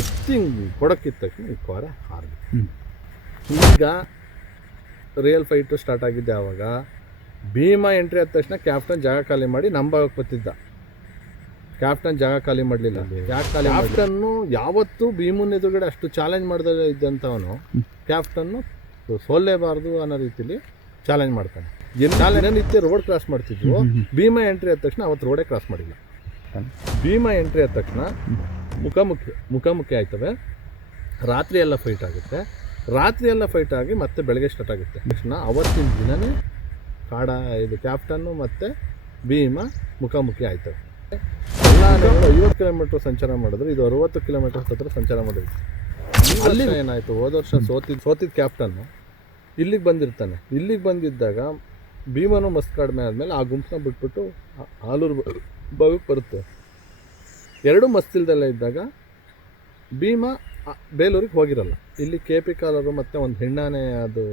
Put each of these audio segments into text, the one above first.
ಎತ್ತಿ ಕೊಡಕ್ಕಿದ್ದ ತಕ್ಷಣ ಈ ಕೋರೆ ಹಾರಿದೆ. ಈಗ ರಿಯಲ್ ಫೈಟು ಸ್ಟಾರ್ಟ್ ಆಗಿದ್ದೆ ಆವಾಗ. ಭೀಮ ಎಂಟ್ರಿ ಆದ ತಕ್ಷಣ ಕ್ಯಾಪ್ಟನ್ ಜಾಗ ಖಾಲಿ ಮಾಡಿ ನಂಬರ್ ಭಾಗಕ್ಕೆ ಬರ್ತಿದ್ದ. ಕ್ಯಾಪ್ಟನ್ ಜಾಗ ಖಾಲಿ ಮಾಡಲಿಲ್ಲ. ಯಾಕೆ ಖಾಲಿ ಕ್ಯಾಪ್ಟನ್ನು ಯಾವತ್ತೂ ಭೀಮನ್ ಎದುರುಗಡೆ ಅಷ್ಟು ಚಾಲೆಂಜ್ ಮಾಡ್ದೇ ಇದ್ದಂಥವನು ಕ್ಯಾಪ್ಟನ್ನು ಸೋಲ್ಲೇಬಾರ್ದು ಅನ್ನೋ ರೀತಿಲಿ ಚಾಲೆಂಜ್ ಮಾಡ್ತಾನೆ. ದಿನನಿತ್ಯ ರೋಡ್ ಕ್ರಾಸ್ ಮಾಡ್ತಿದ್ವು ಭೀಮ ಎಂಟ್ರಿ ಆದ ತಕ್ಷಣ ಅವತ್ತು ರೋಡೇ ಕ್ರಾಸ್ ಮಾಡಿಲ್ಲ. ಭೀಮ ಎಂಟ್ರಿ ಆದ ತಕ್ಷಣ ಮುಖಾಮುಖಿ ಮುಖಾಮುಖಿ ಆಯ್ತವೆ. ರಾತ್ರಿ ಎಲ್ಲ ಫೈಟ್ ಆಗುತ್ತೆ. ರಾತ್ರಿ ಎಲ್ಲ ಫೈಟ್ ಆಗಿ ಮತ್ತೆ ಬೆಳಗ್ಗೆ ಸ್ಟಾರ್ಟ್ ಆಗುತ್ತೆ. ತಕ್ಷಣ ಅವತ್ತಿನ ದಿನವೇ ಕಾಡ ಇದು ಕ್ಯಾಪ್ಟನ್ನು ಮತ್ತು ಭೀಮ ಮುಖಾಮುಖಿ ಆಯ್ತವೆ. ಎಲ್ಲ ಐವತ್ತು ಕಿಲೋಮೀಟ್ರ್ ಸಂಚಾರ ಮಾಡಿದ್ರು. ಇದು ಅರವತ್ತು ಕಿಲೋಮೀಟರ್ ಹತ್ರ ಸಂಚಾರ ಮಾಡಿದ್ರು. ಅಲ್ಲಿ ಏನಾಯಿತು? ಹೋದ ವರ್ಷ ಸೋತಿದ್ ಸೋತಿದ್ದ ಕ್ಯಾಪ್ಟನ್ನು ಇಲ್ಲಿಗೆ ಬಂದಿರ್ತಾನೆ. ಇಲ್ಲಿಗೆ ಬಂದಿದ್ದಾಗ ಭೀಮನು ಮಸ್ತ್ ಕಡಿಮೆ ಆದಮೇಲೆ ಆ ಗುಂಪನ್ನ ಬಿಟ್ಬಿಟ್ಟು ಆಲೂರು ಬಾವಿಗೆ ಭಾಗಕ್ಕೆ ಬರುತ್ತೆ. ಎರಡು ಮಸ್ತಿಲ್ದಲ್ಲೇ ಇದ್ದಾಗ ಭೀಮ ಬೇಲೂರಿಗೆ ಹೋಗಿರಲ್ಲ. ಇಲ್ಲಿ ಕೆ ಪಿ ಕಾಲರು ಮತ್ತು ಒಂದು ಹೆಣ್ಣಾನೆ ಅದು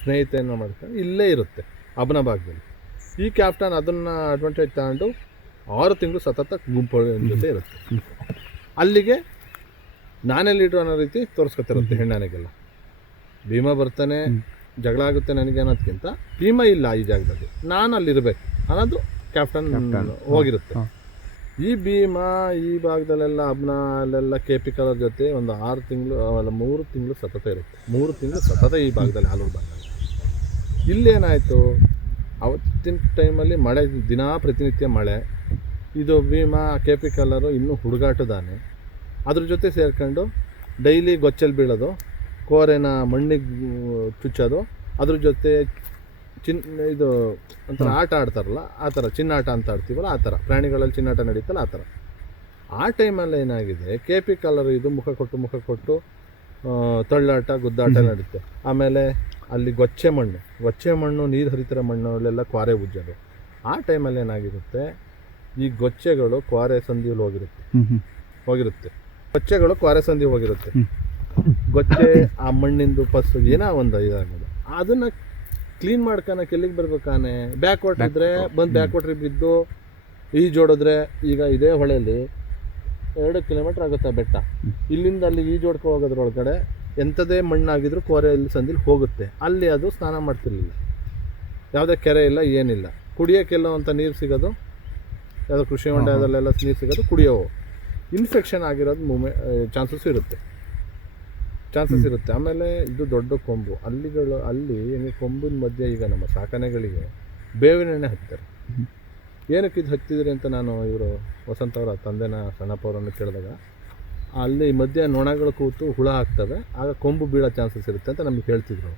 ಸ್ನೇಹಿತೆಯನ್ನು ಮಾಡ್ಕೊಂಡು ಇಲ್ಲೇ ಇರುತ್ತೆ ಅಬನ ಭಾಗದಲ್ಲಿ. ಈ ಕ್ಯಾಪ್ಟನ್ ಅದನ್ನು ಅಡ್ವಾಂಟೇಜ್ ತಗೊಂಡು ಆರು ತಿಂಗಳು ಸತತ ಗುಂಪು ಜೊತೆ ಇರುತ್ತೆ. ಅಲ್ಲಿಗೆ ನಾನೇ ಲೀಡ್ರು ಅನ್ನೋ ರೀತಿ ತೋರಿಸ್ಕೊತಿರುತ್ತೆ ಹೆಣ್ಣಾನೆಗೆಲ್ಲ. ಭೀಮ ಬರ್ತಾನೆ ಜಗಳ ಆಗುತ್ತೆ ನನಗೆ ಅನ್ನೋದಕ್ಕಿಂತ ಭೀಮ ಇಲ್ಲ ಈ ಜಾಗದಲ್ಲಿ. ನಾನು ಅಲ್ಲಿರಬೇಕು. ಅನ್ನೋದು ಕ್ಯಾಪ್ಟನ್ ಹೋಗಿರುತ್ತೆ. ಈ ಭೀಮ ಈ ಭಾಗದಲ್ಲೆಲ್ಲ ಅಬ್ನ ಅಲ್ಲೆಲ್ಲ ಕೆ ಪಿ ಕಲರ್ ಜೊತೆ ಒಂದು ಆರು ತಿಂಗಳು ಅಲ್ಲ ಮೂರು ತಿಂಗಳು ಸತತ ಇರುತ್ತೆ. ಮೂರು ತಿಂಗಳು ಸತತ ಈ ಭಾಗದಲ್ಲಿ ಆಲೂರು ಭಾಗದಲ್ಲಿ. ಇಲ್ಲೇನಾಯಿತು? ಅವತ್ತಿನ ಟೈಮಲ್ಲಿ ಮಳೆ, ದಿನಾ ಪ್ರತಿನಿತ್ಯ ಮಳೆ. ಇದು ಭೀಮ ಕೆ ಪಿ ಕಲರು ಇನ್ನೂ ಹುಡುಗಾಟದಾನೆ. ಅದ್ರ ಜೊತೆ ಸೇರ್ಕೊಂಡು ಡೈಲಿ ಗೊಚ್ಚಲ್ ಬೀಳೋದು, ಕೋರೆನ ಮಣ್ಣಿಗೆ ಚುಚ್ಚೋದು. ಅದ್ರ ಜೊತೆ ಚಿನ್ ಇದು ಒಂಥರ ಆಟ ಆಡ್ತಾರಲ್ಲ ಆ ಥರ ಚಿನ್ನಾಟ ಅಂತ ಆಡ್ತೀವಲ್ಲ ಆ ಥರ. ಪ್ರಾಣಿಗಳಲ್ಲಿ ಚಿನ್ನಾಟ ನಡೀತಲ್ಲ ಆ ಥರ. ಆ ಟೈಮಲ್ಲಿ ಏನಾಗಿದೆ ಕೆ ಪಿ ಕಲರ್ ಇದು ಮುಖ ಕೊಟ್ಟು ಮುಖ ಕೊಟ್ಟು ತಳ್ಳಾಟ ಗುದ್ದಾಟ ನಡೀತೆ. ಆಮೇಲೆ ಅಲ್ಲಿ ಗೊಚ್ಚೆ ಮಣ್ಣು ಗೊಚ್ಚೆ ಮಣ್ಣು ನೀರು ಹರಿತಿರೋ ಮಣ್ಣಲ್ಲೆಲ್ಲ ಕ್ವಾರೆ ಉಜ್ಜೋದು. ಆ ಟೈಮಲ್ಲಿ ಏನಾಗಿರುತ್ತೆ ಈ ಗೊಚ್ಚೆಗಳು ಕ್ವಾರೆ ಸಂದಿಯಲ್ಲಿ ಹೋಗಿರುತ್ತೆ. ಹೋಗಿರುತ್ತೆ. ಗೊಚ್ಚೆಗಳು ಕ್ವಾರೆ ಸಂಧಿ ಹೋಗಿರುತ್ತೆ. ಗೊಚ್ಚೆ ಆ ಮಣ್ಣಿಂದು ಪಸ್ಸು ಏನೋ ಒಂದು ಇದಾಗೋದು ಅದನ್ನ ಕ್ಲೀನ್ ಮಾಡ್ಕೊಳಕ್ಕೆ ಎಲ್ಲಿಗೆ ಬರ್ಬೇಕಾನೆ ಬ್ಯಾಕ್ ವಾಟ್ರ್ ಇದ್ರೆ ಬಂದು ಬ್ಯಾಕ್ ವಾಟ್ರಿಗೆ ಬಿದ್ದು ಜೋಡಿದ್ರೆ ಈಗ ಇದೇ ಹೊಳೆಯಲ್ಲಿ ಎರಡು ಕಿಲೋಮೀಟ್ರ್ ಆಗುತ್ತೆ ಬೆಟ್ಟ? ಇಲ್ಲಿಂದ ಅಲ್ಲಿ ಈಜೋಡ್ಕೊ ಹೋಗೋದ್ರೊಳಗಡೆ ಎಂಥದೇ ಮಣ್ಣಾಗಿದ್ರು ಕೋರೆಯಲ್ಲಿ ಸಂದಿಲ್ ಹೋಗುತ್ತೆ. ಅಲ್ಲಿ ಅದು ಸ್ನಾನ ಮಾಡ್ತಿರ್ಲಿಲ್ಲ. ಯಾವುದೇ ಕೆರೆ ಇಲ್ಲ ಏನಿಲ್ಲ. ಕುಡಿಯೋಕ್ಕೆಲ್ಲೋ ಅಂತ ನೀರು ಸಿಗೋದು ಯಾವುದೋ ಕೃಷಿ ಹೊಂಡದಲ್ಲೆಲ್ಲ ನೀರು ಸಿಗೋದು ಕುಡಿಯೋವು. ಇನ್ಫೆಕ್ಷನ್ ಆಗಿರೋದು ಮೂಮೆ ಚಾನ್ಸಸ್ ಇರುತ್ತೆ. ಚಾನ್ಸಸ್ ಇರುತ್ತೆ. ಆಮೇಲೆ ಇದು ದೊಡ್ಡ ಕೊಂಬು. ಅಲ್ಲಿಗಳು ಅಲ್ಲಿ ಹೆಂಗೆ ಕೊಂಬಿನ ಮಧ್ಯೆ ಈಗ ನಮ್ಮ ಸಾಕಣೆಗಳಿಗೆ ಬೇವಿನ ಎಣ್ಣೆ ಹತ್ತಾರೆ ಏನಕ್ಕೆ ಇದು ಹತ್ತಿದ್ರಿ ಅಂತ ನಾನು ಇವರು ವಸಂತ ಅವರ ತಂದೆನ ಸಣ್ಣಪ್ಪವರನ್ನು ಕೇಳಿದಾಗ ಅಲ್ಲಿ ಮಧ್ಯೆ ನೊಣಗಳು ಕೂತು ಹುಳ ಹಾಕ್ತವೆ ಆಗ ಕೊಂಬು ಬೀಳೋ ಚಾನ್ಸಸ್ ಇರುತ್ತೆ ಅಂತ ನಮಗೆ ಹೇಳ್ತಿದ್ರು.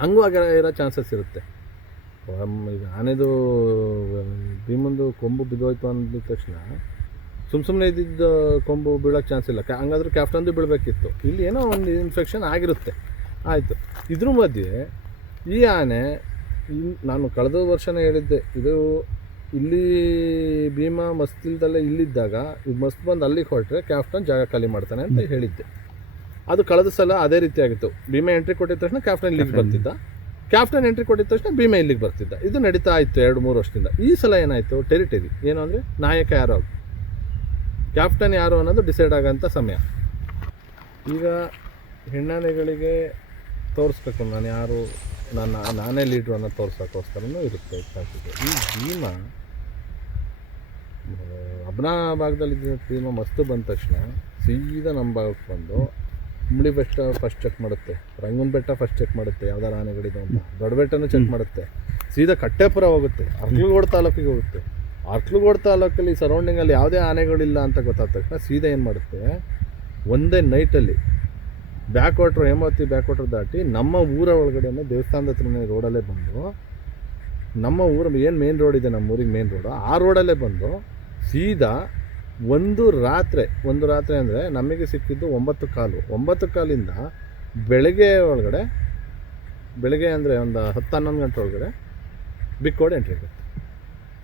ಹಂಗೂ ಆಗ ಇರೋ ಚಾನ್ಸಸ್ ಇರುತ್ತೆ. ಈಗ ಆನೆದು ಭೀಮಂದು ಕೊಂಬು ಬಿದ್ದೋಯ್ತು ಅಂದಿದ ತಕ್ಷಣ ಸುಮ್ಮ ಸುಮ್ಮನೆ ಇದ್ದಿದ್ದ ಕೊಂಬು ಬೀಳೋಕ್ಕೆ ಚಾನ್ಸ್ ಇಲ್ಲ. ಕ್ಯಾ- ಹಂಗಾದ್ರೆ ಕ್ಯಾಪ್ಟನ್ದು ಬೀಳಬೇಕಿತ್ತು. ಇಲ್ಲಿ ಏನೋ ಒಂದು ಇನ್ಫೆಕ್ಷನ್ ಆಗಿರುತ್ತೆ. ಆಯಿತು. ಇದ್ರ ಮಧ್ಯೆ ಈ ಆನೆ ನಾನು ಕಳೆದ ವರ್ಷನೇ ಹೇಳಿದ್ದೆ ಇದು ಇಲ್ಲಿ ಭೀಮಾ ಮಸ್ತಿಲ್ದಲ್ಲೇ ಇಲ್ಲಿದ್ದಾಗ ಇದು ಮಸ್ತ್ ಬಂದು ಅಲ್ಲಿಗೆ ಹೊರಟ್ರೆ ಕ್ಯಾಪ್ಟನ್ ಜಾಗ ಖಾಲಿ ಮಾಡ್ತಾನೆ ಅಂತ ಹೇಳಿದ್ದೆ. ಅದು ಕಳೆದ ಸಲ ಅದೇ ರೀತಿ ಆಗಿತ್ತು. ಭೀಮಾ ಎಂಟ್ರಿ ಕೊಟ್ಟಿದ ತಕ್ಷಣ ಕ್ಯಾಪ್ಟನ್ ಇಲ್ಲಿಗೆ ಬರ್ತಿದ್ದ. ಕ್ಯಾಪ್ಟನ್ ಎಂಟ್ರಿ ಕೊಟ್ಟಿದ ತಕ್ಷಣ ಭೀಮಾ ಇಲ್ಲಿಗೆ ಬರ್ತಿದ್ದ. ಇದು ನಡೀತಾ ಇತ್ತು ಎರಡು ಮೂರು ವರ್ಷದಿಂದ. ಈ ಸಲ ಏನಾಯಿತು? ಟೆರಿಟರಿ ಏನು ಅಂದರೆ ನಾಯಕ ಯಾರು. ಕ್ಯಾಪ್ಟನ್ ಯಾರು ಅನ್ನೋದು ಡಿಸೈಡ್ ಆಗೋಂಥ ಸಮಯ. ಈಗ ಹೆಣ್ಣಾನೆಗಳಿಗೆ ತೋರಿಸ್ಬೇಕು ನಾನು ಯಾರು ನನ್ನ ನಾನೇ ಲೀಡ್ರು ಅನ್ನೋದು ತೋರ್ಸೋಕ್ಕೋಸ್ಕರನೂ ಇರುತ್ತೆ ಸಾಕಿದೆ ಈ ಭೀಮ ಅಬ್ನಾ ಭಾಗದಲ್ಲಿ ಭೀಮ ಮಸ್ತು ಬಂದ ತಕ್ಷಣ ಸೀದಾ ನಮ್ಮ ಭಾಗಕ್ಕೆ ಬಂದು ಮುಳಿ ಬೆಟ್ಟ ಫಸ್ಟ್ ಚೆಕ್ ಮಾಡುತ್ತೆ ರಂಗನ ಬೆಟ್ಟ ಫಸ್ಟ್ ಚೆಕ್ ಮಾಡುತ್ತೆ ಯಾವ್ದಾರು ಆನೆಗಳಿದೆ ಅಂತ ದೊಡ್ಡ ಬೆಟ್ಟನೂ ಚೆಕ್ ಮಾಡುತ್ತೆ ಸೀದಾ ಕಟ್ಟೆಪುರ ಹೋಗುತ್ತೆ ಅರ್ಕಲುಗೋಡು ತಾಲೂಕಿಗೆ ಹೋಗುತ್ತೆ. ಅರ್ಕಲುಗೋಡು ತಾಲೂಕಲ್ಲಿ ಸರೌಂಡಿಂಗಲ್ಲಿ ಯಾವುದೇ ಆನೆಗಳಿಲ್ಲ ಅಂತ ಗೊತ್ತಾದ ತಕ್ಷಣ ಸೀದಾ ಏನು ಮಾಡುತ್ತೆ? ಒಂದೇ ನೈಟಲ್ಲಿ back water Hemavathi backwater ದಾಟಿ ನಮ್ಮ ಊರ ಒಳಗಡೆನೇ ದೇವಸ್ಥಾನದ ಹತ್ರನೇ ರೋಡಲ್ಲೇ ಬಂದು, ನಮ್ಮ ಊರ ಏನು ಮೇನ್ ರೋಡ್ ಇದೆ ನಮ್ಮ ಊರಿಗೆ ಮೇನ್ ರೋಡು ಆ? ರೋಡಲ್ಲೇ ಬಂದು ಸೀದಾ ಒಂದು ರಾತ್ರಿ ಒಂದು ರಾತ್ರಿ ಅಂದರೆ ನಮಗೆ ಸಿಕ್ಕಿದ್ದು ಒಂಬತ್ತು ಕಾಲು. ಒಂಬತ್ತು ಕಾಲಿಂದ ಬೆಳಗ್ಗೆ ಒಳಗಡೆ, ಬೆಳಗ್ಗೆ ಅಂದರೆ ಒಂದು ಹತ್ತು ಹನ್ನೊಂದು ಗಂಟೆ ಒಳಗಡೆ ಬಿಕ್ಕೋಡ್ ಎಂಟ್ರಿ ಆಗುತ್ತೆ.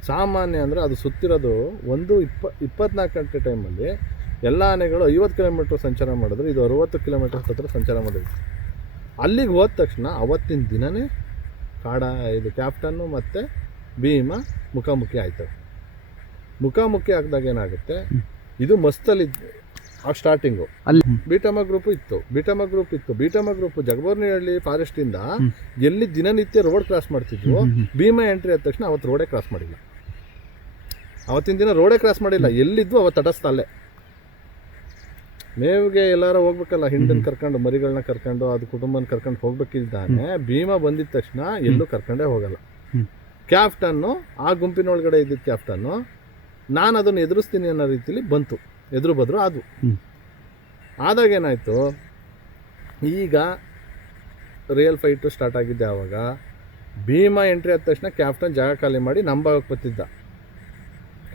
ಸಾಮಾನ್ಯ ಅಂದರೆ ಅದು ಸುತ್ತಿರೋದು ಒಂದು ಇಪ್ಪ ಇಪ್ಪತ್ನಾಲ್ಕು ಗಂಟೆ ಟೈಮಲ್ಲಿ ಎಲ್ಲ ಆನೆಗಳು ಐವತ್ತು ಕಿಲೋಮೀಟ್ರ್ ಸಂಚಾರ ಮಾಡಿದ್ರು ಇದು ಅರುವತ್ತು ಕಿಲೋಮೀಟರ್ ಹತ್ರ ಸಂಚಾರ ಮಾಡಿರುತ್ತೆ ಅಲ್ಲಿಗೆ ಹೋದ ತಕ್ಷಣ ಅವತ್ತಿನ ದಿನವೇ ಕಾಡ ಇದು ಕ್ಯಾಪ್ಟನ್ನು ಮತ್ತು ಭೀಮ ಮುಖಾಮುಖಿ ಆಯಿತು ಮುಖಾಮುಖಿ ಆಗಿದಾಗ ಏನಾಗುತ್ತೆ? ಇದು ಮಸ್ತಲ್ಲಿ ಆ ಸ್ಟಾರ್ಟಿಂಗು ಅಲ್ಲಿ ಬೀಟಮ ಗ್ರೂಪ್ ಇತ್ತು. ಬೀಟಮ ಗ್ರೂಪ್ ಇತ್ತು. ಬೀಟಮ ಗ್ರೂಪ್ ಜಗಬೋರ್ನಹಳ್ಳಿ ಫಾರೆಸ್ಟ್ ಇಂದ ಎಲ್ಲಿ ದಿನನಿತ್ಯ ರೋಡ್ ಕ್ರಾಸ್ ಮಾಡ್ತಿದ್ವು ಭೀಮ ಎಂಟ್ರಿ ಆದ ತಕ್ಷಣ ಅವತ್ತು ರೋಡೇ ಕ್ರಾಸ್ ಮಾಡಿಲ್ಲ. ಅವತ್ತಿನ ದಿನ ರೋಡೇ ಕ್ರಾಸ್ ಮಾಡಿಲ್ಲ. ಎಲ್ಲಿದ್ವು ಅವತ್ತು ತಟಸ್ಥ ಅಲ್ಲೇ. ಮೇವಿಗೆ ಎಲ್ಲಾರು ಹೋಗ್ಬೇಕಲ್ಲ ಹಿಂಡನ್ ಕರ್ಕೊಂಡು ಮರಿಗಳನ್ನ ಕರ್ಕೊಂಡು ಅದು ಕುಟುಂಬನ ಕರ್ಕೊಂಡು ಹೋಗ್ಬೇಕಿದ್ದಾನೆ ಭೀಮಾ ಬಂದಿದ ತಕ್ಷಣ ಎಲ್ಲೂ ಕರ್ಕೊಂಡೇ ಹೋಗಲ್ಲ. ಕ್ಯಾಪ್ಟನ್ ಕ್ಯಾಪ್ಟನ್ನು ಆ ಗುಂಪಿನೊಳಗಡೆ ಇದ್ದಿದ್ದ ಕ್ಯಾಪ್ಟನ್ನು ನಾನು ಅದನ್ನು ಎದುರಿಸ್ತೀನಿ ಅನ್ನೋ ರೀತಿಲಿ ಬಂತು. ಎದುರು ಬದ್ರು ಅದು ಆದಾಗ ಏನಾಯಿತು? ಈಗ ರಿಯಲ್ ಫೈಟು ಸ್ಟಾರ್ಟ್ ಆಗಿದ್ದೆ ಆವಾಗ ಭೀಮಾ ಎಂಟ್ರಿ ಆದ ತಕ್ಷಣ ಕ್ಯಾಪ್ಟನ್ ಜಾಗ ಖಾಲಿ ಮಾಡಿ ನಂಬಾಗ ಬತ್ತಿದ್ದ.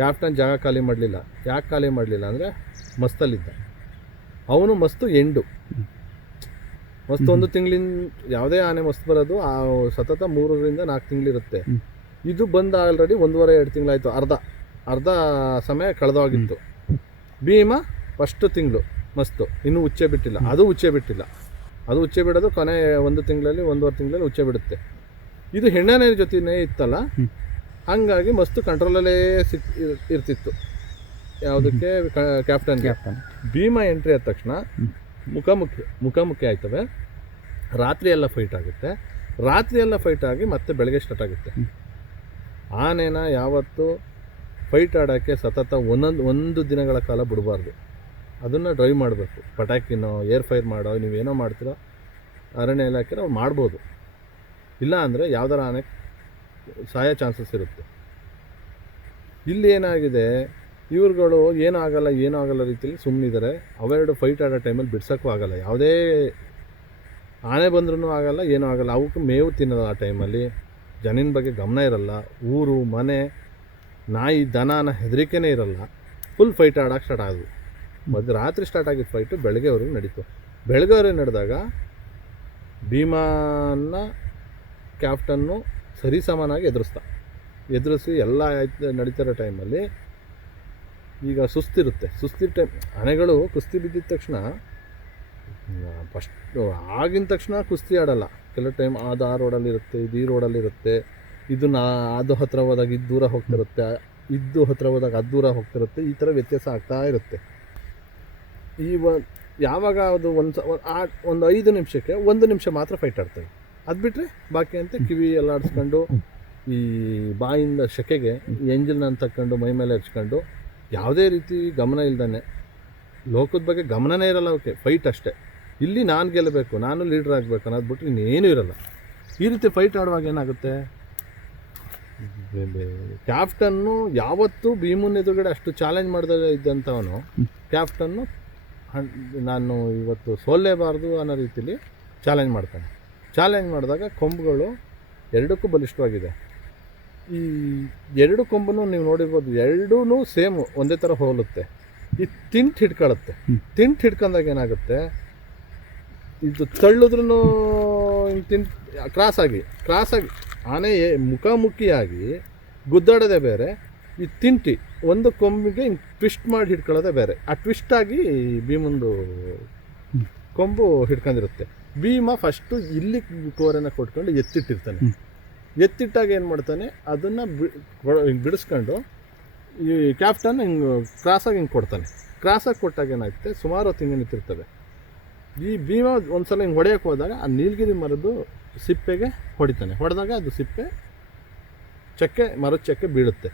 ಕ್ಯಾಪ್ಟನ್ ಜಾಗ ಖಾಲಿ ಮಾಡಲಿಲ್ಲ. ಯಾಕೆ ಖಾಲಿ ಮಾಡಲಿಲ್ಲ ಅಂದರೆ ಮಸ್ತಲ್ಲಿದ್ದ. ಅವನು ಮಸ್ತು ಎಂಡು. ಮಸ್ತ್ ಒಂದು ತಿಂಗಳಿಂದ ಯಾವುದೇ ಆನೆ ಮಸ್ತ್ ಬರೋದು ಆ ಸತತ ಮೂರರಿಂದ ನಾಲ್ಕು ತಿಂಗಳಿರುತ್ತೆ. ಇದು ಬಂದು ಆಲ್ರೆಡಿ ಒಂದೂವರೆ ಎರಡು ತಿಂಗಳಾಯಿತು ಅರ್ಧ. ಅರ್ಧ ಸಮಯ ಕಳೆದೋಗಿತ್ತು. ಭೀಮ ಫಸ್ಟ್ ತಿಂಗಳು ಮಸ್ತು. ಇನ್ನೂ ಉಚ್ಚೆ ಬಿಟ್ಟಿಲ್ಲ. ಅದು ಉಚ್ಚೆ ಬಿಟ್ಟಿಲ್ಲ. ಅದು ಉಚ್ಚೆ ಬಿಡೋದು ಕೊನೆ ಒಂದು ತಿಂಗಳಲ್ಲಿ ಒಂದೂವರೆ ತಿಂಗಳಲ್ಲಿ ಉಚ್ಚೆ ಬಿಡುತ್ತೆ. ಇದು ಹೆಣ್ಣನೇ ಜೊತೆನೇ ಇತ್ತಲ್ಲ. ಹಂಗಾಗಿ ಮಸ್ತು ಕಂಟ್ರೋಲಲ್ಲೇ ಸಿಕ್ ಇರ್- ಇರ್ತಿತ್ತು. ಯಾವುದಕ್ಕೆ? ಕ್ಯಾಪ್ಟನ್ ಕ್ಯಾಪ್ಟನ್ ಭೀಮ ಎಂಟ್ರಿ ಆದ ತಕ್ಷಣ. ಮುಖಾಮುಖಿ ಮುಖಾಮುಖಿ ಆಯ್ತವೆ. ರಾತ್ರಿ ಎಲ್ಲ ಫೈಟ್ ಆಗುತ್ತೆ. ರಾತ್ರಿ ಎಲ್ಲ ಫೈಟ್ ಆಗಿ ಮತ್ತೆ ಬೆಳಗ್ಗೆ ಸ್ಟಾರ್ಟ್ ಆಗುತ್ತೆ. ಆನೇನ ಆನೆನ ಯಾವತ್ತು ಫೈಟ್ ಆಡೋಕ್ಕೆ ಸತತ ಒಂದೊಂದು ಒಂದು ದಿನಗಳ ಕಾಲ ಬಿಡಬಾರ್ದು. ಅದನ್ನು ಡ್ರೈವ್ ಮಾಡಬೇಕು. ಪಟಾಕಿನೋ ಏರ್ ಫೈರ್ ಮಾಡೋ ನೀವೇನೋ ಮಾಡ್ತೀರೋ ಅರಣ್ಯ ಇಲಾಖೆ ಅವ್ರು ಮಾಡ್ಬೋದು. ಇಲ್ಲ ಅಂದರೆ ಯಾವ್ದಾರ ಆನೆ ಸಾಯೋ ಚಾನ್ಸಸ್ ಇರುತ್ತೆ. ಇಲ್ಲಿ ಏನಾಗಿದೆ, ಇವ್ರುಗಳು ಏನಾಗಲ್ಲ ಏನಾಗಲ್ಲ ರೀತಿಯಲ್ಲಿ ಸುಮ್ಮನಿದ್ದಾರೆ ಅವೆರಡು ಫೈಟ್ ಆಡೋ ಟೈಮಲ್ಲಿ ಬಿಡ್ಸೋಕ್ಕೂ ಆಗಲ್ಲ. ಯಾವುದೇ ಆನೆ ಬಂದ್ರೂ ಆಗಲ್ಲ, ಏನೂ ಆಗಲ್ಲ. ಅವಕ್ಕೆ ಮೇವು ತಿನ್ನೋದು ಆ ಟೈಮಲ್ಲಿ ಜನಿನ ಬಗ್ಗೆ ಗಮನ ಇರಲ್ಲ. ಊರು, ಮನೆ, ನಾಯಿ, ದನ, ಅನ್ನೋ ಹೆದರಿಕೆನೇ ಇರಲ್ಲ. ಫುಲ್ ಫೈಟ್ ಆಡೋಕೆ ಸ್ಟಾರ್ಟ್ ಆದವು ಮತ್ತು ರಾತ್ರಿ ಸ್ಟಾರ್ಟ್ ಆಗಿದ್ದ ಫೈಟು ಬೆಳಗ್ಗೆವರೆಗೂ ನಡೀತು. ಬೆಳಗ್ಗೆವರೆಗೆ ನಡೆದಾಗ ಭೀಮಾನ ಕ್ಯಾಪ್ಟನ್ನು ಸರಿಸಮನಾಗಿ ಎದುರಿಸ್ದ ಎದುರಿಸಿ ಎಲ್ಲ ಆಯ್ತು ನಡೀತಿರೋ ಟೈಮಲ್ಲಿ ಈಗ ಸುಸ್ತಿರುತ್ತೆ. ಸುಸ್ತಿರ ಟೈಮ್ ಆನೆಗಳು ಕುಸ್ತಿ ಬಿದ್ದಿದ ತಕ್ಷಣ, ಫಸ್ಟ್ ಆಗಿನ ತಕ್ಷಣ ಕುಸ್ತಿ ಆಡೋಲ್ಲ. ಕೆಲವು ಟೈಮ್ ಅದು ಆ ರೋಡಲ್ಲಿರುತ್ತೆ ಇದು ಈ ರೋಡಲ್ಲಿರುತ್ತೆ ಇದು ನಾ, ಅದು ಹತ್ರ ಹೋದಾಗ ಇದು ದೂರ ಹೋಗ್ತಿರುತ್ತೆ ಇದ್ದು ಹತ್ರ ಹೋದಾಗ ಅದು ದೂರ ಹೋಗ್ತಿರುತ್ತೆ, ಈ ಥರ ವ್ಯತ್ಯಾಸ ಆಗ್ತಾ ಇರುತ್ತೆ. ಈ ಯಾವಾಗ ಅದು ಒಂದು ಒಂದು ಐದು ನಿಮಿಷಕ್ಕೆ ಒಂದು ನಿಮಿಷ ಮಾತ್ರ ಫೈಟ್ ಆಡ್ತವೆ ಅದು ಬಿಟ್ಟರೆ ಬಾಕಿ ಅಂತ ಕಿವಿ ಎಲ್ಲ ಆಡಿಸ್ಕೊಂಡು ಈ ಬಾಯಿಂದ ಶೆಕೆಗೆ ಎಂಜಿಲ್ನ ತಕ್ಕೊಂಡು ಮೈ ಮೇಲೆ ಹಚ್ಕೊಂಡು ಯಾವುದೇ ರೀತಿ ಗಮನ ಇಲ್ದಾನೆ ಲೋಕದ ಬಗ್ಗೆ ಗಮನನೇ ಇರಲ್ಲ ಅವಕ್ಕೆ ಫೈಟ್ ಅಷ್ಟೇ. ಇಲ್ಲಿ ನಾನು ಗೆಲ್ಲಬೇಕು ನಾನು ಲೀಡ್ರ್ ಆಗಬೇಕು ಅನ್ನೋದು ಬಿಟ್ಟು ಇನ್ನೇನೂ ಇರಲ್ಲ. ಈ ರೀತಿ ಫೈಟ್ ಆಡುವಾಗ ಏನಾಗುತ್ತೆ? ಕ್ಯಾಪ್ಟನ್ನು ಯಾವತ್ತೂ ಭೀಮನ್ ಎದುರುಗಡೆ ಅಷ್ಟು ಚಾಲೆಂಜ್ ಮಾಡಿದಾಗ ಇದ್ದಂಥವನು ಕ್ಯಾಪ್ಟನ್ನು ನಾನು ಇವತ್ತು ಸೋಲ್ಲೇಬಾರ್ದು ಅನ್ನೋ ರೀತಿಯಲ್ಲಿ ಚಾಲೆಂಜ್ ಮಾಡ್ತಾನೆ. ಚಾಲೆಂಜ್ ಮಾಡಿದಾಗ ಕೊಂಬುಗಳು ಎರಡಕ್ಕೂ ಬಲಿಷ್ಠವಾಗಿದೆ. ಈ ಎರಡು ಕೊಂಬನ್ನು ನೀವು ನೋಡಿರ್ಬೋದು ಎರಡೂ ಸೇಮ್ ಒಂದೇ ಥರ ಹೋಲುತ್ತೆ. ಈ ತಿಂಟ್ ಹಿಡ್ಕೊಳ್ಳುತ್ತೆ. ತಿಂಟ್ ಹಿಡ್ಕೊಂಡಾಗ ಏನಾಗುತ್ತೆ? ಇದು ತಳ್ಳಿದ್ರೂ ಹಿಂಗೆ ತಿಂಟ್ ಕ್ರಾಸಾಗಿ ಕ್ರಾಸಾಗಿ ಆನೆ ಮುಖಾಮುಖಿಯಾಗಿ ಗುದ್ದಾಡೋದೆ ಬೇರೆ. ಈ ತಿಂಟಿ ಒಂದು ಕೊಂಬಿಗೆ ಹಿಂಗೆ ಟ್ವಿಸ್ಟ್ ಮಾಡಿ ಹಿಡ್ಕೊಳ್ಳೋದೇ ಬೇರೆ. ಆ ಟ್ವಿಸ್ಟ್ ಆಗಿ ಭೀಮಂದು ಕೊಂಬು ಹಿಡ್ಕೊಂಡಿರುತ್ತೆ. ಭೀಮ ಫಸ್ಟು ಇಲ್ಲಿ ಕೋರೆನ ಕೊಟ್ಕೊಂಡು ಎತ್ತಿಟ್ಟಿರ್ತಾನೆ. ಎತ್ತಿಟ್ಟಾಗ ಏನು ಮಾಡ್ತಾನೆ? ಅದನ್ನು ಬಿಡಿಸ್ಕೊಂಡು ಈ ಕ್ಯಾಪ್ಟನ್ ಹಿಂಗೆ ಕ್ರಾಸಾಗಿ ಹಿಂಗೆ ಕೊಡ್ತಾನೆ. ಕ್ರಾಸಾಗಿ ಕೊಟ್ಟಾಗ ಏನಾಗುತ್ತೆ? ಸುಮಾರು ಹೊತ್ತು ಹಿಂಗೆ ನಿಂತಿರ್ತವೆ. ಈ ಭೀಮ ಒಂದ್ಸಲ ಹಿಂಗೆ ಹೊಡೆಯೋಕೆ ಹೋದಾಗ ಆ ನೀಲಗಿರಿ ಮರದ್ದು ಸಿಪ್ಪೆಗೆ ಹೊಡಿತಾನೆ. ಹೊಡೆದಾಗ ಅದು ಸಿಪ್ಪೆ ಚಕ್ಕೆ ಮರದ ಚಕ್ಕೆ ಬೀಳುತ್ತೆ.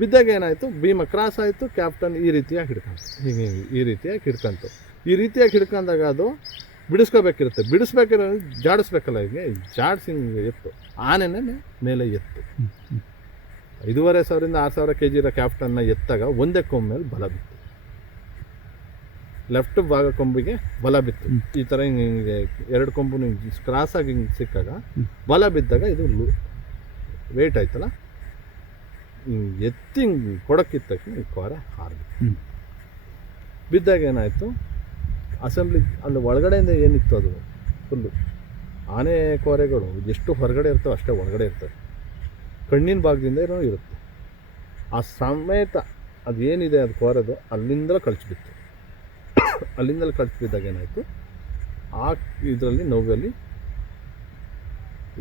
ಬಿದ್ದಾಗ ಏನಾಯಿತು? ಭೀಮ ಕ್ರಾಸ್ ಆಯಿತು ಕ್ಯಾಪ್ಟನ್ ಈ ರೀತಿಯಾಗಿ ಹಿಡ್ಕೊಂತು ಹಿಂಗೆ ಹಿಂಗೆ ಈ ರೀತಿಯಾಗಿ ಹಿಡ್ಕೊಂತು ಈ ರೀತಿಯಾಗಿ ಹಿಡ್ಕೊಂಡಾಗ ಅದು ಬಿಡಿಸ್ಕೋಬೇಕಿರುತ್ತೆ. ಬಿಡಿಸ್ಬೇಕಿರೋ ಜಾಡಿಸ್ಬೇಕಲ್ಲ ಹೀಗೆ ಜಾಡಿಸಿ ಹಿಂಗೆ ಎತ್ತು. ಆನೆನೇ ಮೇಲೆ ಎತ್ತು. ಐದೂವರೆ ಸಾವಿರದಿಂದ ಆರು ಸಾವಿರ ಕೆ ಜಿ ಇರೋ ಕ್ಯಾಪ್ಟನ್ನ ಎತ್ತಾಗ ಒಂದೇ ಕೊಂಬ ಮೇಲೆ ಬಲ ಬಿತ್ತು. ಲೆಫ್ಟ್ ಭಾಗ ಕೊಂಬಿಗೆ ಬಲ ಬಿತ್ತು. ಈ ಥರ ಹಿಂಗೆ ಹಿಂಗೆ ಎರಡು ಕೊಂಬು ಹಿಂಗೆ ಕ್ರಾಸಾಗಿ ಹಿಂಗೆ ಸಿಕ್ಕಾಗ ಬಲ ಬಿದ್ದಾಗ ಇದು ಲೂ ವೇಟ್ ಆಯ್ತಲ್ಲ? ಹಿಂಗೆ ಎತ್ತಿ ಹಿಂಗೆ ಕೊಡಕ್ಕಿದ್ದ ತಕ್ಷಣ ಈ ಕ್ವಾರ ಹಾರಿಬಿಟ್ಟು ಬಿದ್ದಾಗ ಏನಾಯಿತು? ಅಸೆಂಬ್ಲಿ ಅಲ್ಲಿ ಒಳಗಡೆಯಿಂದ ಏನಿತ್ತು ಅದು? ಫುಲ್ಲು ಆನೆ ಕೋರೆಗಳು ಎಷ್ಟು ಹೊರಗಡೆ ಇರ್ತವೆ ಅಷ್ಟೇ ಒಳಗಡೆ ಇರ್ತವೆ ಕಣ್ಣಿನ ಭಾಗದಿಂದ ಏನೋ ಇರುತ್ತೆ. ಆ ಸಮೇತ ಏನಿದೆ ಅದು ಕೋರೆದು ಅಲ್ಲಿಂದಲೇ ಕಳಿಸ್ಬಿತ್ತು ಅಲ್ಲಿಂದಲೇ ಕಳಿಸ್ಬಿದ್ದಾಗ ಏನಾಯಿತು? ಆ ಇದರಲ್ಲಿ ನೋವಲ್ಲಿ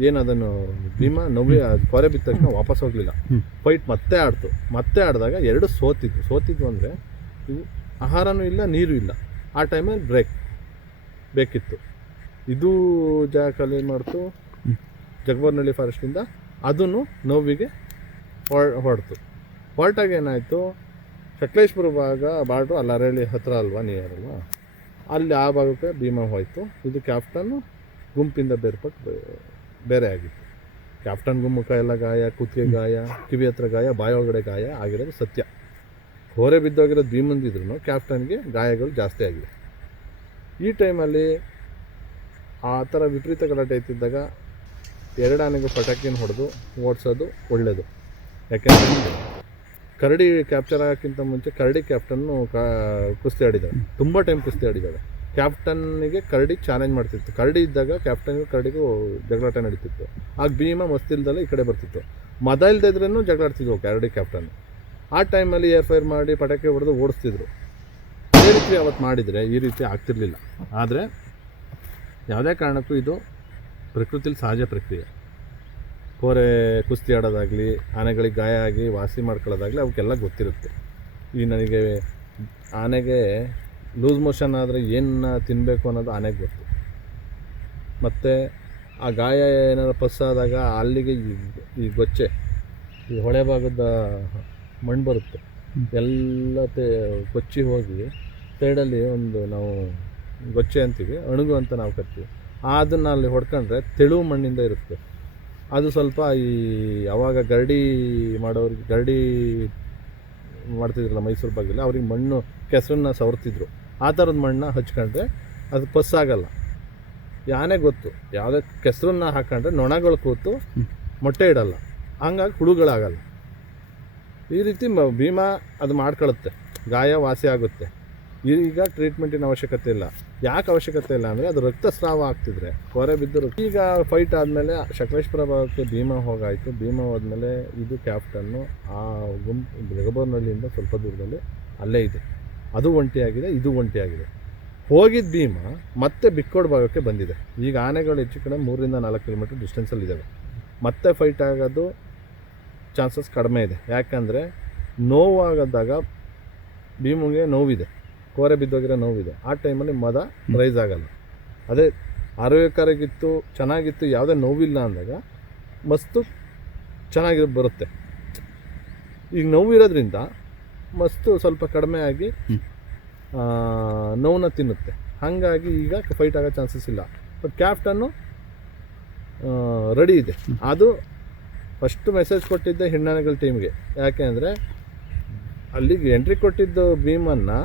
ಏನದನ್ನು ಭೀಮ ನೋವಿ ಅದು ಕೊರೆ ಬಿದ್ದ ತಕ್ಷಣ ವಾಪಸ್ ಹೋಗಲಿಲ್ಲ. ಫೈಟ್ ಮತ್ತೆ ಆಡ್ತು. ಮತ್ತೆ ಆಡಿದಾಗ ಎರಡು ಸೋತಿದ್ದು ಸೋತಿದ್ವು ಅಂದರೆ ಇವು ಆಹಾರನೂ ಇಲ್ಲ ನೀರು ಇಲ್ಲ. ಆ ಟೈಮಲ್ಲಿ ಬ್ರೇಕ್ ಬೇಕಿತ್ತು. ಇದು ಜಾಗದಲ್ಲಿ ಏನು ಮಾಡ್ತು? ಜಗಬರ್ನಳ್ಳಿ ಫಾರೆಸ್ಟಿಂದ ಅದನ್ನು ನೋವಿಗೆ ಹೊಡ್ತು ಹೊರಟಾಗ ಏನಾಯಿತು? ಸಕಲೇಶ್ಪುರ ಭಾಗ ಬಾರ್ಡ್ರು ಅಲ್ಲಿ ಅರಳಿ ಹತ್ರ ಅಲ್ವಾ ನಿಯರ್ ಅಲ್ವಾ? ಅಲ್ಲಿ ಆ ಭಾಗಕ್ಕೆ ಭೀಮಾ ಹೋಯಿತು. ಇದು ಕ್ಯಾಪ್ಟನ್ನು ಗುಂಪಿಂದ ಬೇರ್ಪಟ್ಟು ಬೇರೆ ಆಗಿತ್ತು. ಕ್ಯಾಪ್ಟನ್ ಗುಮ್ಮುಖ ಎಲ್ಲ ಗಾಯ ಕುತ್ತಿಗೆ ಗಾಯ ಕಿವಿ ಹತ್ರ ಗಾಯ ಬಾಯೊಳಗಡೆ ಗಾಯ ಆಗಿರೋದು ಸತ್ಯ. ಹೊರೆ ಬಿದ್ದೋಗಿರೋದು ಭೀಮಂದಿದ್ರು ಕ್ಯಾಪ್ಟನ್ಗೆ ಗಾಯಗಳು ಜಾಸ್ತಿ ಆಗಿದೆ. ಈ ಟೈಮಲ್ಲಿ ಆ ಥರ ವಿಪರೀತ ಗಲಾಟೆ ಇತ್ತಿದ್ದಾಗ ಎರಡು ಪಟಾಕಿನ ಹೊಡೆದು ಓಡಿಸೋದು ಒಳ್ಳೆಯದು ಯಾಕೆಂದರೆ ಕರಡಿ ಕ್ಯಾಪ್ಚರ್ ಆಗೋಕ್ಕಿಂತ ಮುಂಚೆ ಕರಡಿ ಕ್ಯಾಪ್ಟನ್ನು ಕಾ ಕುಸ್ತಿ ಆಡಿದ್ದಾರೆ ತುಂಬ ಟೈಮ್ ಕುಸ್ತಿ ಆಡಿದ್ದಾರೆ ಕ್ಯಾಪ್ಟನ್ನಿಗೆ ಕರಡಿ ಚಾಲೆಂಜ್ ಮಾಡ್ತಿತ್ತು. ಕರಡಿ ಇದ್ದಾಗ ಕ್ಯಾಪ್ಟನ್ಗೂ ಕರಡಿಗೂ ಜಗಳಾಟ ನಡೀತಿತ್ತು. ಆಗ ಭೀಮ ಮಸ್ತಿಲ್ದಲ್ಲೇ ಈ ಕಡೆ ಬರ್ತಿತ್ತು. ಮದ ಇಲ್ದಿದ್ರೂ ಜಗಳಾಡ್ತಿದ್ವು ಕರಡಿ ಕ್ಯಾಪ್ಟನ್ ಆ ಟೈಮಲ್ಲಿ ಏರ್ ಫೈರ್ ಮಾಡಿ ಪಟಾಕಿ ಹೊಡೆದು ಓಡಿಸ್ತಿದ್ರು. ಈ ರೀತಿ ಅವತ್ತು ಮಾಡಿದರೆ ಈ ರೀತಿ ಆಗ್ತಿರ್ಲಿಲ್ಲ. ಆದರೆ ಯಾವುದೇ ಕಾರಣಕ್ಕೂ ಇದು ಪ್ರಕೃತಿಲಿ ಸಹಜ ಪ್ರಕ್ರಿಯೆ. ಕೋರೆ ಕುಸ್ತಿ ಆಡೋದಾಗಲಿ, ಆನೆಗಳಿಗೆ ಗಾಯ ಆಗಿ ವಾಸಿ ಮಾಡ್ಕೊಳ್ಳೋದಾಗಲಿ ಅವಕ್ಕೆಲ್ಲ ಗೊತ್ತಿರುತ್ತೆ. ಈ ನನಗೆ ಆನೆಗೆ ಲೂಸ್ ಮೋಷನ್ ಆದರೆ ಏನು ತಿನ್ನಬೇಕು ಅನ್ನೋದು ಆನೆಗೆ ಗೊತ್ತು. ಮತ್ತು ಆ ಗಾಯ ಏನಾದ್ರು ಪಸ್ಸಾದಾಗ ಅಲ್ಲಿಗೆ ಈ ಗೊಚ್ಚೆ, ಈ ಹೊಳೆ ಭಾಗದ ಮಣ್ಣು ಬರುತ್ತೆ. ಎಲ್ಲ ತೇ ಕೊಚ್ಚಿ ಹೋಗಿ ಸೈಡಲ್ಲಿ ಒಂದು ನಾವು ಗೊಚ್ಚೆ ಅಂತೀವಿ ಅಣುಗು ಅಂತ ನಾವು ಕರಿತೀವಿ. ಅದನ್ನು ಅಲ್ಲಿ ಹೊಡ್ಕೊಂಡ್ರೆ ತೆಳು ಮಣ್ಣಿಂದ ಇರುತ್ತೆ. ಅದು ಸ್ವಲ್ಪ ಈ ಅವಾಗ ಗರಡಿ ಮಾಡೋರಿಗೆ ಗರಡಿ ಮಾಡ್ತಿದ್ರಲ್ಲ ಮೈಸೂರು ಭಾಗದಲ್ಲಿ ಅವ್ರಿಗೆ ಮಣ್ಣು ಕೆಸರನ್ನ ಸವರ್ತಿದ್ರು. ಆ ಥರದ ಮಣ್ಣನ್ನ ಹಚ್ಕೊಂಡ್ರೆ ಅದು ಪಸ್ಸಾಗಲ್ಲ. ಯಾನೇ ಗೊತ್ತು ಯಾವುದೇ ಕೆಸರನ್ನ ಹಾಕೊಂಡ್ರೆ ನೊಣಗಳು ಕೂತು ಮೊಟ್ಟೆ ಇಡಲ್ಲ. ಹಂಗಾಗಿ ಹುಳುಗಳಾಗಲ್ಲ. ಈ ರೀತಿ ಭೀಮಾ ಅದು ಮಾಡ್ಕೊಳುತ್ತೆ. ಗಾಯ ವಾಸಿ ಆಗುತ್ತೆ ಈಗ ಟ್ರೀಟ್ಮೆಂಟಿನ ಅವಶ್ಯಕತೆ ಇಲ್ಲ. ಯಾಕೆ ಅವಶ್ಯಕತೆ ಇಲ್ಲ ಅಂದರೆ ಅದು ರಕ್ತಸ್ರಾವ ಆಗ್ತಿದ್ರೆ. ಕೊರೆ ಬಿದ್ದರು ಈಗ ಫೈಟ್ ಆದಮೇಲೆ ಶಕಲೇಶ್ವರ ಭಾಗಕ್ಕೆ ಭೀಮಾ ಹೋಗಾಯಿತು. ಭೀಮಾ ಹೋದ್ಮೇಲೆ ಇದು ಕ್ಯಾಪ್ಟನ್ನು ಆ ಗುಂಪು ಜಗಬೋರ್ನಹಳ್ಳಿಯಿಂದ ಸ್ವಲ್ಪ ದೂರದಲ್ಲಿ ಅಲ್ಲೇ ಇದೆ. ಅದು ಒಂಟಿಯಾಗಿದೆ, ಇದು ಒಂಟಿಯಾಗಿದೆ. ಹೋಗಿದ್ದ ಭೀಮಾ ಮತ್ತೆ ಬಿಕ್ಕೋಡ್ ಭಾಗಕ್ಕೆ ಬಂದಿದೆ. ಈಗ ಆನೆಗಳು ಹೆಚ್ಚು ಕಡೆ ಮೂರರಿಂದ ನಾಲ್ಕು ಕಿಲೋಮೀಟರ್ ಡಿಸ್ಟೆನ್ಸಲ್ಲಿದ್ದಾವೆ ಮತ್ತೆ ಫೈಟ್ ಆಗೋದು ಚಾನ್ಸಸ್ ಕಡಿಮೆ ಇದೆ. ಯಾಕಂದರೆ ನೋವಾಗದಾಗ ಭೀಮಿಗೆ ನೋವಿದೆ. ಕೋರೆ ಬಿದ್ದೋಗಿರೋ ನೋವಿದೆ. ಆ ಟೈಮಲ್ಲಿ ಮದ ರೈಸ್ ಆಗಲ್ಲ. ಅದೇ ಆರೋಗ್ಯಕರಾಗಿತ್ತು ಚೆನ್ನಾಗಿತ್ತು ಯಾವುದೇ ನೋವಿಲ್ಲ ಅಂದಾಗ ಮಸ್ತು ಚೆನ್ನಾಗಿ ಬರುತ್ತೆ. ಈಗ ನೋವಿರೋದ್ರಿಂದ ಮಸ್ತು ಸ್ವಲ್ಪ ಕಡಿಮೆ ಆಗಿ ನೋವನ್ನ ತಿನ್ನುತ್ತೆ. ಹಾಗಾಗಿ ಈಗ ಫೈಟ್ ಆಗೋ ಚಾನ್ಸಸ್ ಇಲ್ಲ. ಬಟ್ ಕ್ಯಾಪ್ಟನ್ನು ರೆಡಿ ಇದೆ. ಅದು ಫಸ್ಟ್ ಮೆಸೇಜ್ ಕೊಟ್ಟಿದ್ದೆ ಹೆಣ್ಣಾನೆಗಳ ಟೀಮ್ಗೆ ಯಾಕೆ ಅಂದರೆ ಅಲ್ಲಿಗೆ ಎಂಟ್ರಿ ಕೊಟ್ಟಿದ್ದು ಭೀಮನ್ನು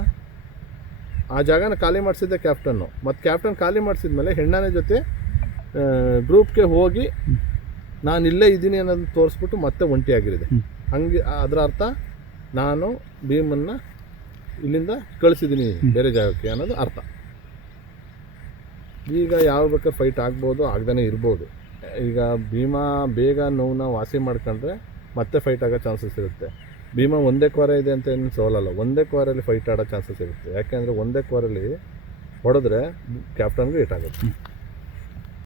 ಆ ಜಾಗನ ಖಾಲಿ ಮಾಡಿಸಿದ್ದೆ ಕ್ಯಾಪ್ಟನ್ನು ಮತ್ತು ಕ್ಯಾಪ್ಟನ್ ಖಾಲಿ ಮಾಡಿಸಿದ್ಮೇಲೆ ಹೆಣ್ಣಾನೆ ಜೊತೆ ಗ್ರೂಪ್ಗೆ ಹೋಗಿ ನಾನು ಇಲ್ಲೇ ಇದ್ದೀನಿ ಅನ್ನೋದನ್ನ ತೋರಿಸ್ಬಿಟ್ಟು ಮತ್ತೆ ಒಂಟಿಯಾಗಿರಿದೆ ಹಂಗೆ ಅದರ ಅರ್ಥ ನಾನು ಭೀಮನ್ನು ಇಲ್ಲಿಂದ ಕಳಿಸಿದ್ದೀನಿ ಬೇರೆ ಜಾಗಕ್ಕೆ ಅನ್ನೋದು ಅರ್ಥ. ಈಗ ಯಾವ ಬೇಕಾದ್ರೆ ಫೈಟ್ ಆಗ್ಬೋದು ಆಗ್ದೇ ಇರ್ಬೋದು. ಈಗ ಭೀಮಾ ಬೇಗ ನೋವನ್ನ ವಾಸಿ ಮಾಡ್ಕೊಂಡ್ರೆ ಮತ್ತೆ ಫೈಟ್ ಆಗೋ ಚಾನ್ಸಸ್ ಇರುತ್ತೆ. ಭೀಮಾ ಒಂದೇ ಕ್ವಾರ ಇದೆ ಅಂತ ಏನು ಸೋಲಲ್ಲ ಒಂದೇ ಕ್ವಾರಲ್ಲಿ ಫೈಟ್ ಆಡೋ ಚಾನ್ಸಸ್ ಇರುತ್ತೆ. ಯಾಕೆಂದರೆ ಒಂದೇ ಕ್ವಾರಲ್ಲಿ ಹೊಡೆದ್ರೆ ಕ್ಯಾಪ್ಟನ್ಗೂ ಹಿಟ್ ಆಗುತ್ತೆ.